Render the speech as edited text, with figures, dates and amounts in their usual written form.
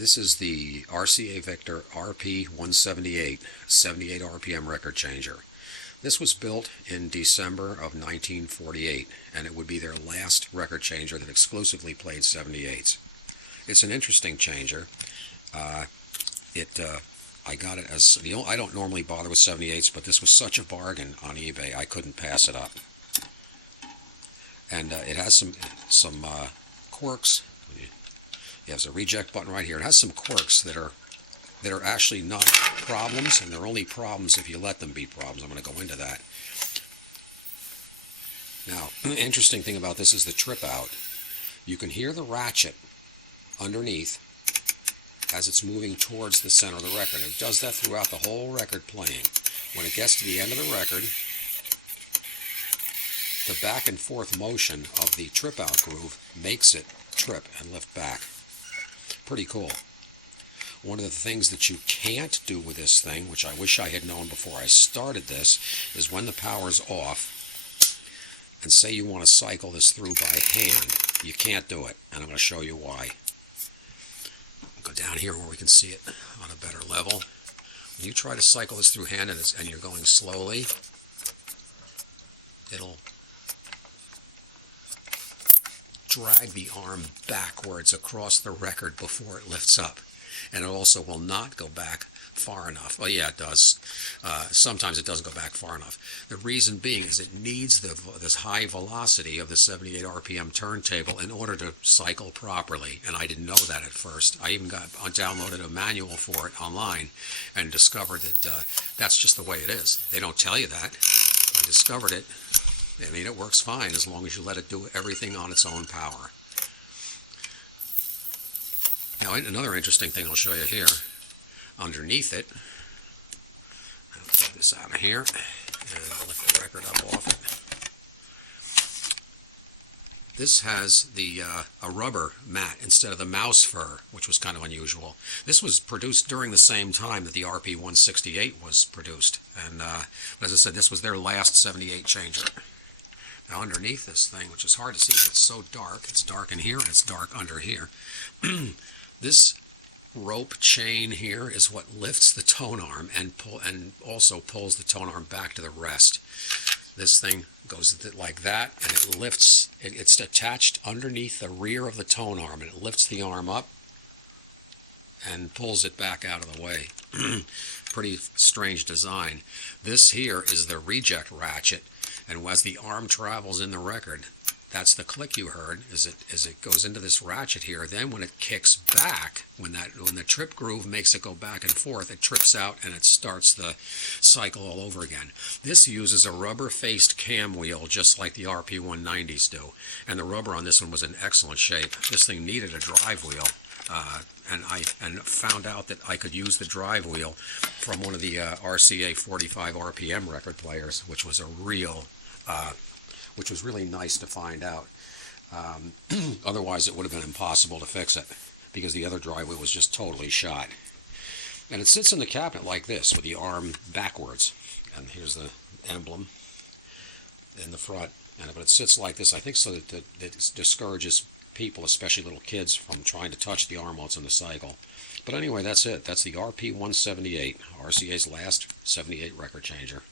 This is the RCA Victor RP-178 78 RPM record changer. This was built in December of 1948, and it would be their last record changer that exclusively played 78s. It's an interesting changer. I got it as, I don't normally bother with 78s, but this was such a bargain on eBay, I couldn't pass it up. And it has some quirks. It has a reject button right here. It has some quirks that are actually not problems, and they're only problems if you let them be problems. I'm going to go into that. Now, the interesting thing about this is the trip out. You can hear the ratchet underneath as it's moving towards the center of the record. It does that throughout the whole record playing. When it gets to the end of the record, the back and forth motion of the trip out groove makes it trip and lift back. Pretty cool. One of the things that you can't do with this thing, which I wish I had known before I started this, is when the power's off, and say you want to cycle this through by hand, you can't do it, and I'm going to show you why. I'll go down here where we can see it on a better level. When you try to cycle this through hand and you're going slowly, it'll drag the arm backwards across the record before it lifts up. And it also will not go back far enough. Well, yeah, it does. Sometimes it doesn't go back far enough. The reason being is it needs this high velocity of the 78 RPM turntable in order to cycle properly. And I didn't know that at first. I even downloaded a manual for it online and discovered that that's just the way it is. They don't tell you that. I discovered it. I mean, it works fine as long as you let it do everything on its own power. Now, another interesting thing I'll show you here, underneath it, I'll take this out of here, and I'll lift the record up off it. This has a rubber mat instead of the mouse fur, which was kind of unusual. This was produced during the same time that the RP-178 was produced, and as I said, this was their last 78 changer. Now underneath this thing, which is hard to see because it's so dark, it's dark in here and it's dark under here. This rope chain here is what lifts the tone arm and also pulls the tone arm back to the rest. This thing goes like that, and it lifts. It's attached underneath the rear of the tone arm, and it lifts the arm up and pulls it back out of the way. Pretty strange design. This here is the reject ratchet. And as the arm travels in the record, that's the click you heard, as it goes into this ratchet here. Then when it kicks back, when the trip groove makes it go back and forth, it trips out and it starts the cycle all over again. This uses a rubber-faced cam wheel, just like the RP-190s do. And the rubber on this one was in excellent shape. This thing needed a drive wheel. And I found out that I could use the drive wheel from one of the RCA 45 RPM record players, which was which was really nice to find out. Otherwise, it would have been impossible to fix it because the other drive wheel was just totally shot. And it sits in the cabinet like this with the arm backwards. And here's the emblem in the front. But it sits like this, I think, so that it discourages people, especially little kids, from trying to touch the arm while it's in the cycle. But anyway, that's it. That's the RP-178, RCA's last 78 record changer.